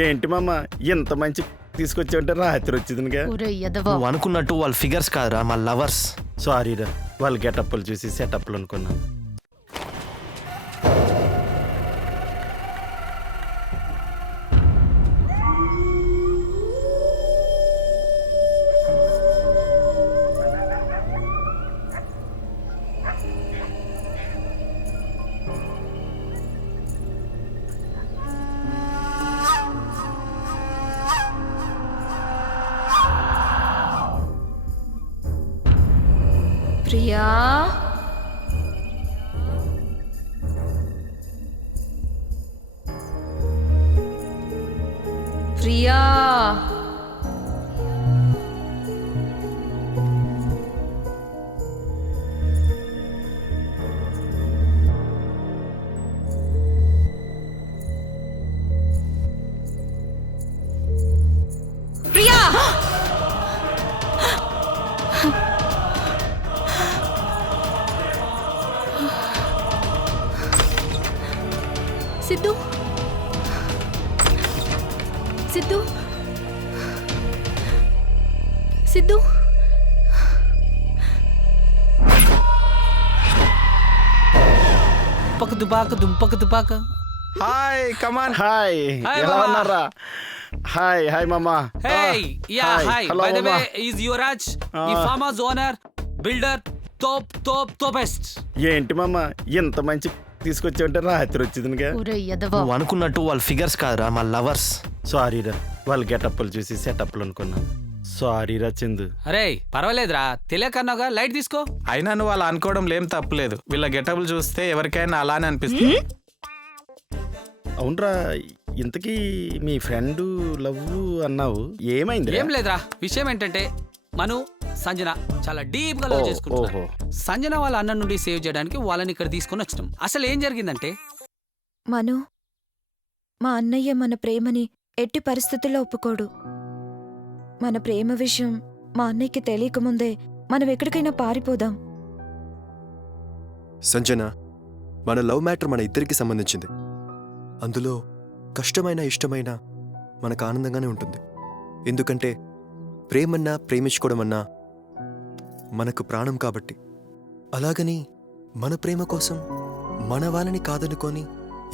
ఏంటి మామ? ఇంత మంచి తీసుకొచ్చావంటే రాత్రి వచ్చిందిగా ఎదవా నువ్వు అనుకున్నట్టు వాళ్ళ ఫిగర్స్ కాదురా మా లవర్స్ సారీ రా వాళ్ళ గెటప్లు చూసి సెటప్లు అనుకున్నాను. பிரியா? பிரியா? సిద్ధు సిద్ధు సిద్ధు దుంపక దుబాక దుంపక Dubaka hi come on hi Hi, ఎలా. ఉన్నారా హాయ్ హాయ్ మామా Hey, yeah, hi. Hello By the మామా way, is Yuvraj, the Ah. farmer's owner, builder, top, top, topest. ఏంటి మామ ఇంత మంచి తీసుకొచ్చావంటే రాత్రి వచ్చిందిగా ఒరే ఎదవా నువ్వు అనుకున్నట్టు వాళ్ళ ఫిగర్స్ కాదురా మా లవర్స్. సారీ రా వాళ్ళ గెటప్లు చూసి సెటప్లు అనుకున్నాను సారీ రా చందు. అరే పర్వాలేదురా తెలియకన్నాగా లైట్ తీసుకో. అయినా నువ్వు అలా అనుకోవడం ఏం తప్పులేదు వీళ్ళ గెటబుల్ చూస్తే ఎవరికైనా అలానే అనిపిస్తుంది. అవునరా ఇంతకీ మీ ఫ్రెండ్ లవ్ అన్నావు ఏమైంది ఏం లేదురా విషయం ఏంటంటే మను సంజన చాలా డీప్గా లవ్ చేసుకుంటున్నారు. సంజన వాళ్ళ అన్న నుండి సేవ్ చేయడానికి వాళ్ళని ఇక్కడ తీసుకొని వచ్చినాం అసలు ఏం జరిగిందంటే? మను మా అన్నయ్య మన ప్రేమని ఎట్టి పరిస్థితుల్లో ఒప్పుకోడు. మన ప్రేమ విషయం మా అన్నయ్యకి తెలియకముందే మనం ఎక్కడికైనా పారిపోదాం. సంజన మన లవ్ మ్యాటర్ మన ఇద్దరికి సంబంధించింది. అందులో కష్టమైన ఇష్టమైన మనకు ఆనందంగానే ఉంటుంది. ఎందుకంటే ప్రేమన్నా ప్రేమించుకోవడమన్నా మనకు ప్రాణం కాబట్టి. అలాగని మన ప్రేమ కోసం మన వాళ్ళని కాదనుకొని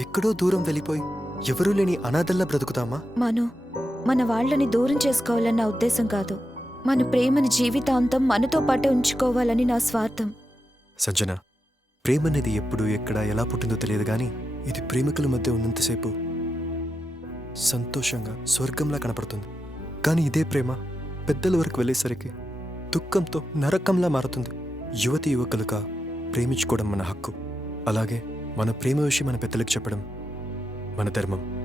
ఎక్కడో దూరం వెళ్ళిపోయి ఎవరూ లేని అనాథల్లా బ్రతుకుతామా? మను మన వాళ్ళని దూరం చేసుకోవాలన్న ఉద్దేశం కాదు. మన ప్రేమని జీవితాంతం మనతో పాటే ఉంచుకోవాలని నా స్వార్థం. సంజన ప్రేమ అనేది ఎప్పుడు ఎక్కడ ఎలా పుట్టిందో తెలియదు కానీ ఇది ప్రేమికుల మధ్య ఉన్నంతసేపు సంతోషంగా స్వర్గంలా కనపడుతుంది. కానీ ఇదే ప్రేమ పెద్దల వరకు వెళ్ళేసరికి దుఃఖంతో నరకంలా మారుతుంది. యువతి యువకులుగా ప్రేమించుకోవడం మన హక్కు. అలాగే మన ప్రేమ విషయం మన పెద్దలకు చెప్పడం మన ధర్మం.